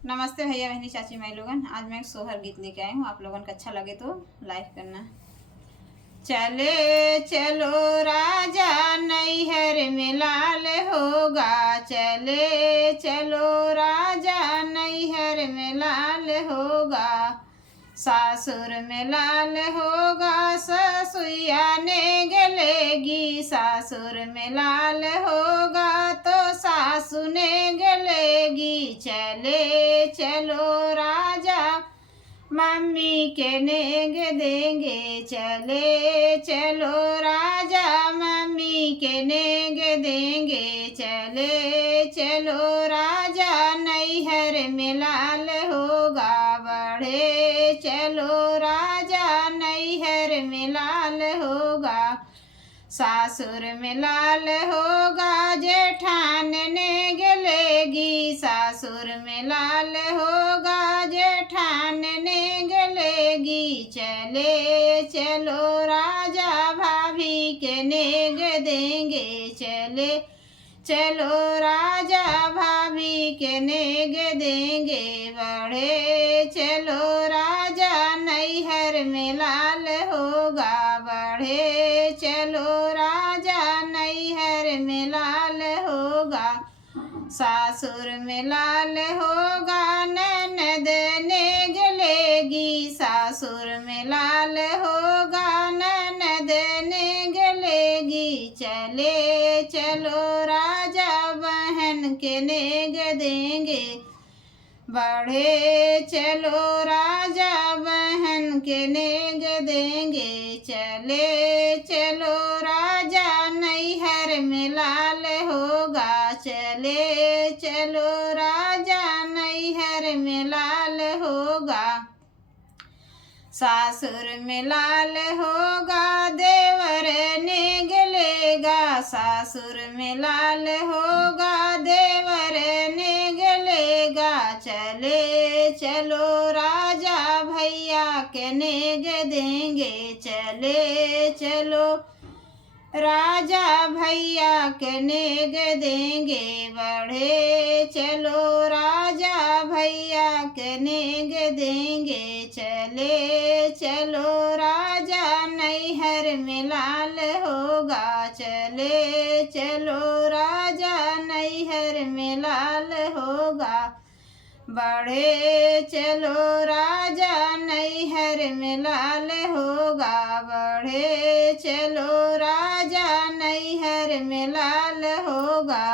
नमस्ते भैया बहनी चाची माई लोगन। आज मैं एक सोहर गीत लेके आई हूँ। आप लोगन को अच्छा लगे तो लाइक करना। चले चलो राजा नैहर में लाल होगा, चले चलो राजा नैहर में लाल होगा। सासुर में लाल होगा ससुया ने गलेगी, सासुर में लाल होगा तो सासु ने गलेगी। चले चलो राजा मम्मी के नेग देंगे, चले चलो राजा मम्मी के नेग देंगे। चले चलो राजा नैहर में लाल होगा, बढ़े चलो राजा नैहर में लाल होगा। सासुर में लाल होगा जेठान ने गलेगी, सासुर में लाल होगा जेठान ने गलेगी। चले चलो राजा भाभी के नेग देंगे, चले चलो राजा भाभी के नेग देंगे। बढ़े चलो राजा नैहर में लाल होगा, बढ़े चलो राजा नैहर में लाल होगा। सासुर में लाल होगा ननद ने गलेगी, सासुर में लाल होगा ननद ने गलेगी। चले चलो राजा बहन के नेग देंगे, बढ़े चलो राजा बहन के नेग देंगे। चले चलो राजा नैहर में लाल होगा, चले चलो राजा नैहर में लाल होगा। सासुर में लाल होगा देवर ने गलेगा, सासुर में लाल होगा देवर ने गलेगा। चले चलो राजा भैया के नेग देंगे, चले चलो राजा भैया के नेग देंगे। बढ़े चलो राजा भैया के नेग देंगे। चले चलो राजा नैहर में लाल होगा, चले चलो राजा नैहर में लाल होगा। बढ़े चलो राजा नैहर में लाल होगा, बढ़े चलो राजा नैहर में लाल होगा।